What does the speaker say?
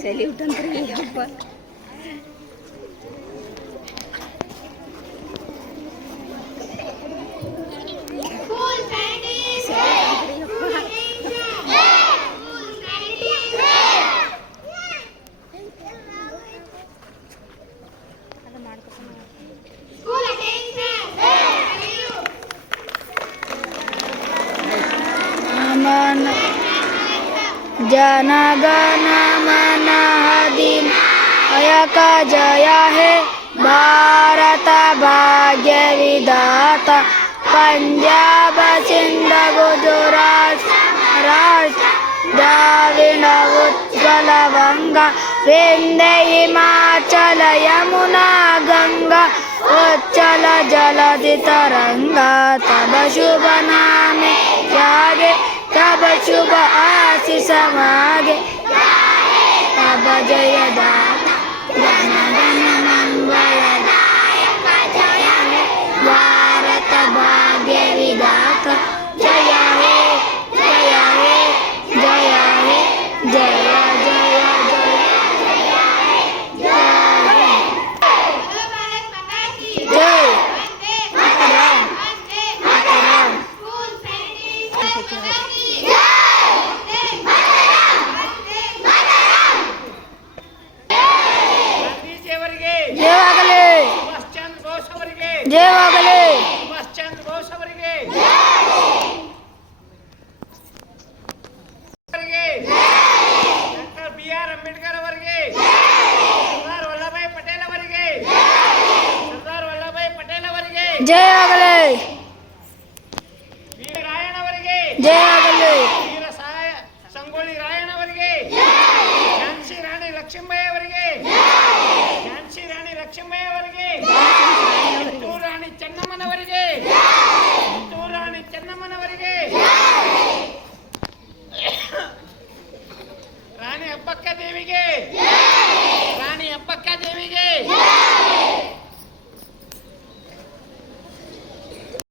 Salute ಅಂತ್ರಿ ಹಬ್ಬ. जनगण मन अधिनायक जय हे भारत भाग्य विधाता पंजाब सिंध गुजरात महाराष्ट्र द्राविड़ उत्कल गंगा विंध्य हिमाचल यमुना गंगा उच्चल जलधि तरंगा तब शुभ नामे जागे तब शुभ आशीष मागे तब जय दाता जन गण मंगलदायक जय हे भारत भाग्य विधाता जय हे जय हे जय हे जय जय ಜಯವಾಗಲಿ. ಸುಭಾಷ್ ಚಂದ್ರ ಬೋಸ್ ಅವರಿಗೆ ಡಾಕ್ಟರ್ BR ಅಂಬೇಡ್ಕರ್ ಅವರಿಗೆ ಸರ್ದಾರ್ ವಲ್ಲಭಾಯಿ ಪಟೇಲ್ ಅವರಿಗೆ ಸರ್ದಾರ್ ವಲ್ಲಭಾಯಿ ಪಟೇಲ್ ಅವರಿಗೆ ಜಯವಾಗಲಿ. ವೀರ ರಾಯಣ್ಣ ಅವರಿಗೆ ಜಯವಾಗಲಿ. ವೀರ ಸಂಗೊಳ್ಳಿ ರಾಯಣ್ಣ ಅವರಿಗೆ ಝಾನ್ಸಿ ರಾಣಿ ಲಕ್ಷ್ಮೀಬಾಯಿ ಅವರಿಗೆ ಝಾನ್ಸಿ ರಾಣಿ ಲಕ್ಷ್ಮೀಬಾಯಿ ಅವರಿಗೆ ಕಿತ್ತೂರು ರಾಣಿ ಚೆನ್ನಮ್ಮನವರಿಗೆ ಕಿತ್ತೂರು ರಾಣಿ ಚೆನ್ನಮ್ಮನವರಿಗೆ ರಾಣಿ ಅಬ್ಬಕ್ಕ ದೇವಿಗೆ ರಾಣಿ ಅಬ್ಬಕ್ಕ ದೇವಿಗೆ